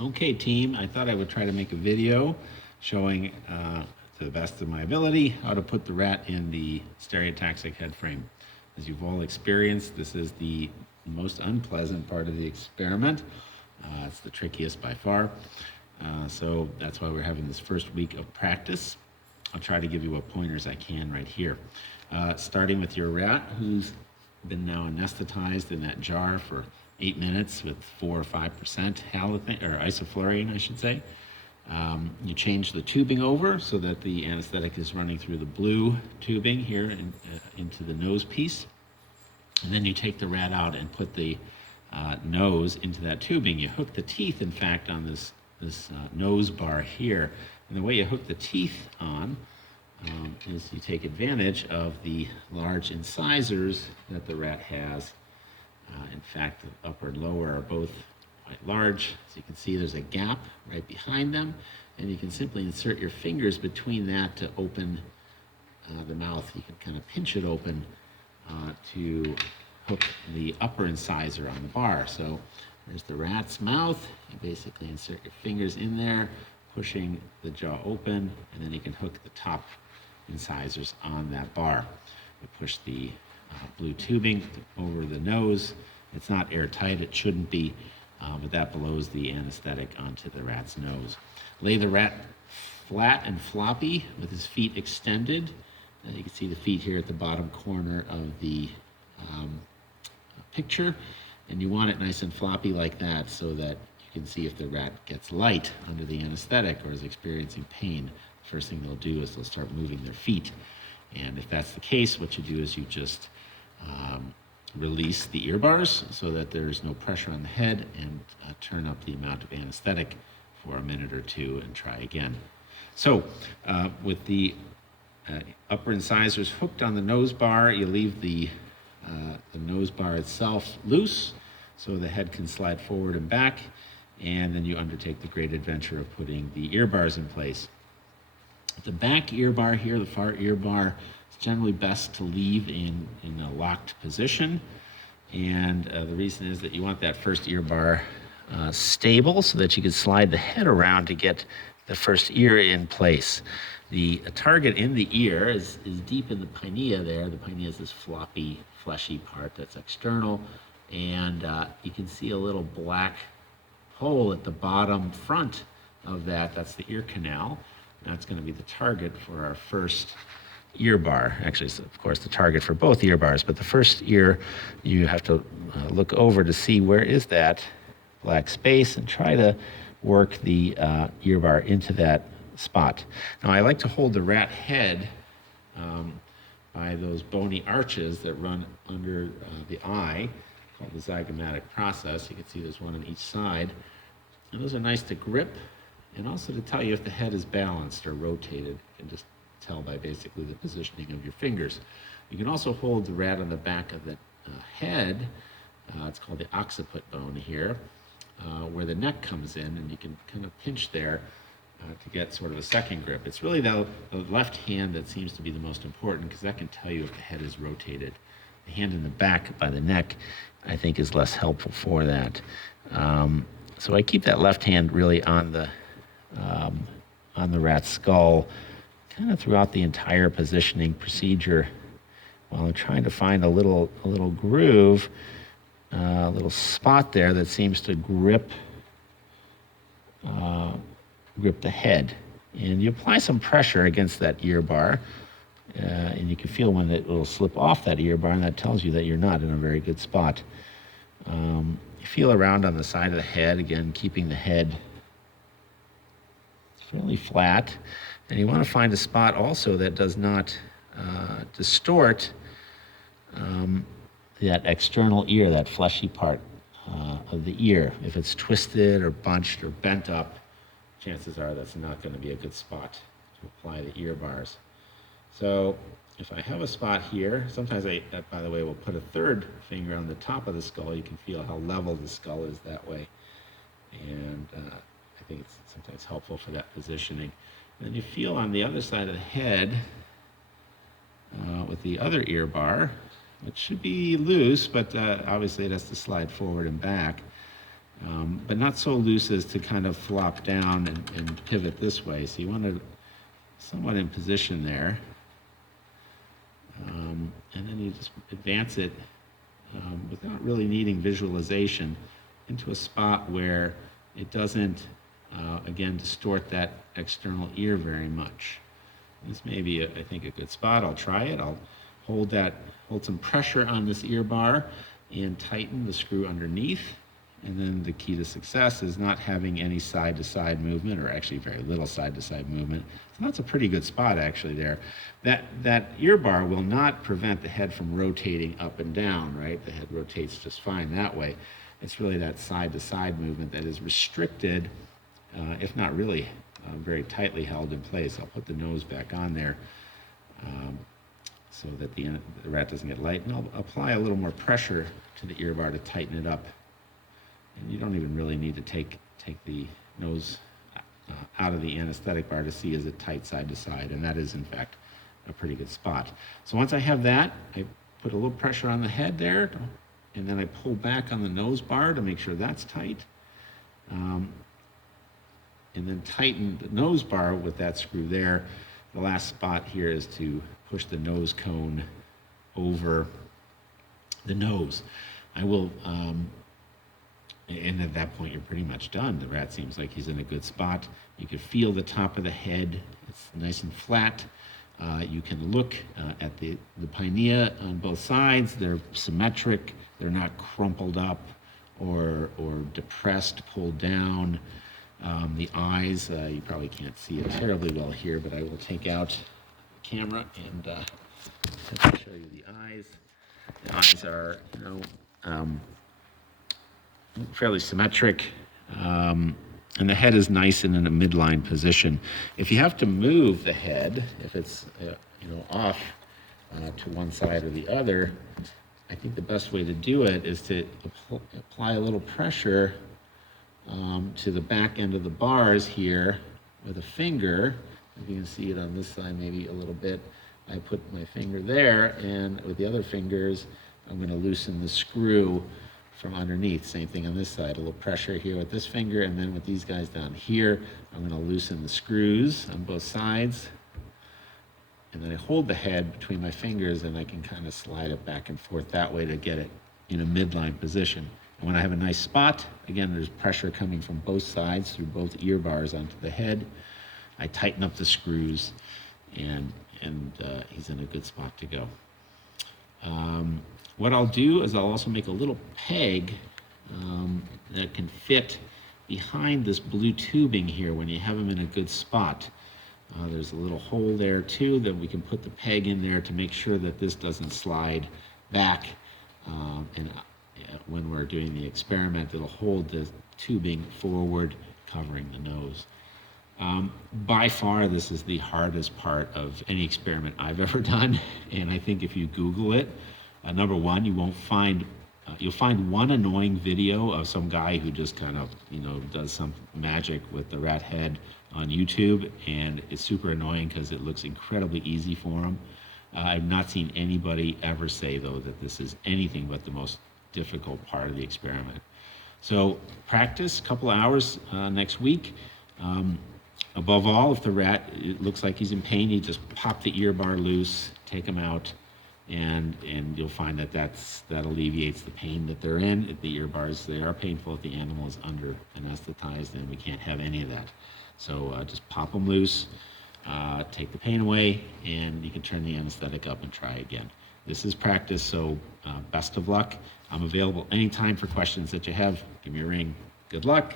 Okay, team, I thought I would try to make a video showing, to the best of my ability, how to put the rat in the stereotaxic head frame. As you've all experienced, this is the most unpleasant part of the experiment. It's the trickiest by far. So that's why we're having this first week of practice. I'll try to give you what pointers I can right here. Starting with your rat who's been now anesthetized in that jar for 8 minutes with 4 or 5% halothane, or isoflurane, I should say. You change the tubing over so that the anesthetic is running through the blue tubing here into the nose piece. And then you take the rat out and put the nose into that tubing. You hook the teeth, in fact, on this nose bar here. And the way you hook the teeth on is you take advantage of the large incisors that the rat has. In fact, the upper and lower are both quite large. As you can see, there's a gap right behind them, and you can simply insert your fingers between that to open the mouth. You can kind of pinch it open to hook the upper incisor on the bar. So there's the rat's mouth. You basically insert your fingers in there, pushing the jaw open, and then you can hook the top incisors on that bar. You push the blue tubing over the nose. It's not airtight, it shouldn't be, but that blows the anesthetic onto the rat's nose. Lay the rat flat and floppy with his feet extended. You can see the feet here at the bottom corner of the picture, and you want it nice and floppy like that so that you can see if the rat gets light under the anesthetic or is experiencing pain. The first thing they'll do is they'll start moving their feet. And if that's the case, what you do is you just release the ear bars so that there's no pressure on the head, and turn up the amount of anesthetic for a minute or two and try again. So with the upper incisors hooked on the nose bar, you leave the nose bar itself loose so the head can slide forward and back, and then you undertake the great adventure of putting the ear bars in place. The back ear bar here, the far ear bar, is generally best to leave in a locked position. And the reason is that you want that first ear bar stable so that you can slide the head around to get the first ear in place. The target in the ear is deep in the pinea there. The pinea is this floppy, fleshy part that's external. And you can see a little black hole at the bottom front of that. That's the ear canal. That's going to be the target for our first ear bar. Actually, it's of course the target for both ear bars, but the first ear, you have to look over to see where is that black space and try to work the ear bar into that spot. Now, I like to hold the rat head by those bony arches that run under the eye, called the zygomatic process. You can see there's one on each side. And those are nice to grip, and also to tell you if the head is balanced or rotated. You can just tell by basically the positioning of your fingers. You can also hold the rat on the back of the head. It's called the occiput bone here, where the neck comes in, and you can kind of pinch there to get sort of a second grip. It's really the left hand that seems to be the most important, because that can tell you if the head is rotated. The hand in the back by the neck, I think, is less helpful for that. So I keep that left hand really on the rat's skull, kind of throughout the entire positioning procedure, while I'm trying to find a little groove, a little spot there that seems to grip the head. And you apply some pressure against that ear bar, and you can feel when it will slip off that ear bar, and that tells you that you're not in a very good spot. You feel around on the side of the head, again, keeping the head fairly flat. And you want to find a spot also that does not distort that external ear, that fleshy part of the ear. If it's twisted or bunched or bent up, chances are that's not going to be a good spot to apply the ear bars. So if I have a spot here, sometimes I, by the way, will put a third finger on the top of the skull. You can feel how level the skull is that way. And I think it's sometimes helpful for that positioning. And then you feel on the other side of the head with the other ear bar. It should be loose, but obviously it has to slide forward and back. but not so loose as to kind of flop down and pivot this way. So you want to somewhat in position there. And then you just advance it without really needing visualization into a spot where it doesn't, again, distort that external ear very much. This may be, I think, a good spot. I'll try it. I'll hold some pressure on this ear bar and tighten the screw underneath. And then the key to success is not having any side-to-side movement, or actually very little side-to-side movement. So that's a pretty good spot actually there. That ear bar will not prevent the head from rotating up and down, right? The head rotates just fine that way. It's really that side-to-side movement that is restricted, if not really very tightly held in place. I'll put the nose back on there so that the rat doesn't get light, and I'll apply a little more pressure to the ear bar to tighten it up. And you don't even really need to take the nose out of the anesthetic bar to see is it tight side to side, and that is in fact a pretty good spot. So once I have that, I put a little pressure on the head there, and then I pull back on the nose bar to make sure that's tight, and then tighten the nose bar with that screw there. The last spot here is to push the nose cone over the nose. I will and at that point, you're pretty much done. The rat seems like he's in a good spot. You can feel the top of the head. It's nice and flat. You can look at the pinea on both sides. They're symmetric. They're not crumpled up or depressed, pulled down. The eyes, you probably can't see it terribly well here, but I will take out the camera and show you the eyes. The eyes are, fairly symmetric, and the head is nice and in a midline position. If you have to move the head, if it's off to one side or the other, I think the best way to do it is to apply a little pressure to the back end of the bars here with a finger. If you can see it on this side maybe a little bit, I put my finger there, and with the other fingers I'm going to loosen the screw from underneath. Same thing on this side, a little pressure here with this finger, and then with these guys down here, I'm going to loosen the screws on both sides, and then I hold the head between my fingers, and I can kind of slide it back and forth that way to get it in a midline position. And when I have a nice spot, again, there's pressure coming from both sides through both ear bars onto the head. I tighten up the screws, and he's in a good spot to go. What I'll do is I'll also make a little peg that can fit behind this blue tubing here when you have them in a good spot. There's a little hole there too that we can put the peg in there to make sure that this doesn't slide back. And when we're doing the experiment, it'll hold the tubing forward, covering the nose. By far, this is the hardest part of any experiment I've ever done, and I think if you Google it, number one, you'll find one annoying video of some guy who just kind of, does some magic with the rat head on YouTube, and it's super annoying because it looks incredibly easy for him. I've not seen anybody ever say, though, that this is anything but the most difficult part of the experiment. So practice, a couple of hours next week. Above all, if the rat, it looks like he's in pain, you just pop the ear bar loose, take him out, and you'll find that alleviates the pain that they're in. The ear bars, they are painful if the animal is under anesthetized, and we can't have any of that. So just pop them loose, take the pain away, and you can turn the anesthetic up and try again. This is practice, so best of luck. I'm available anytime for questions that you have. Give me a ring. Good luck.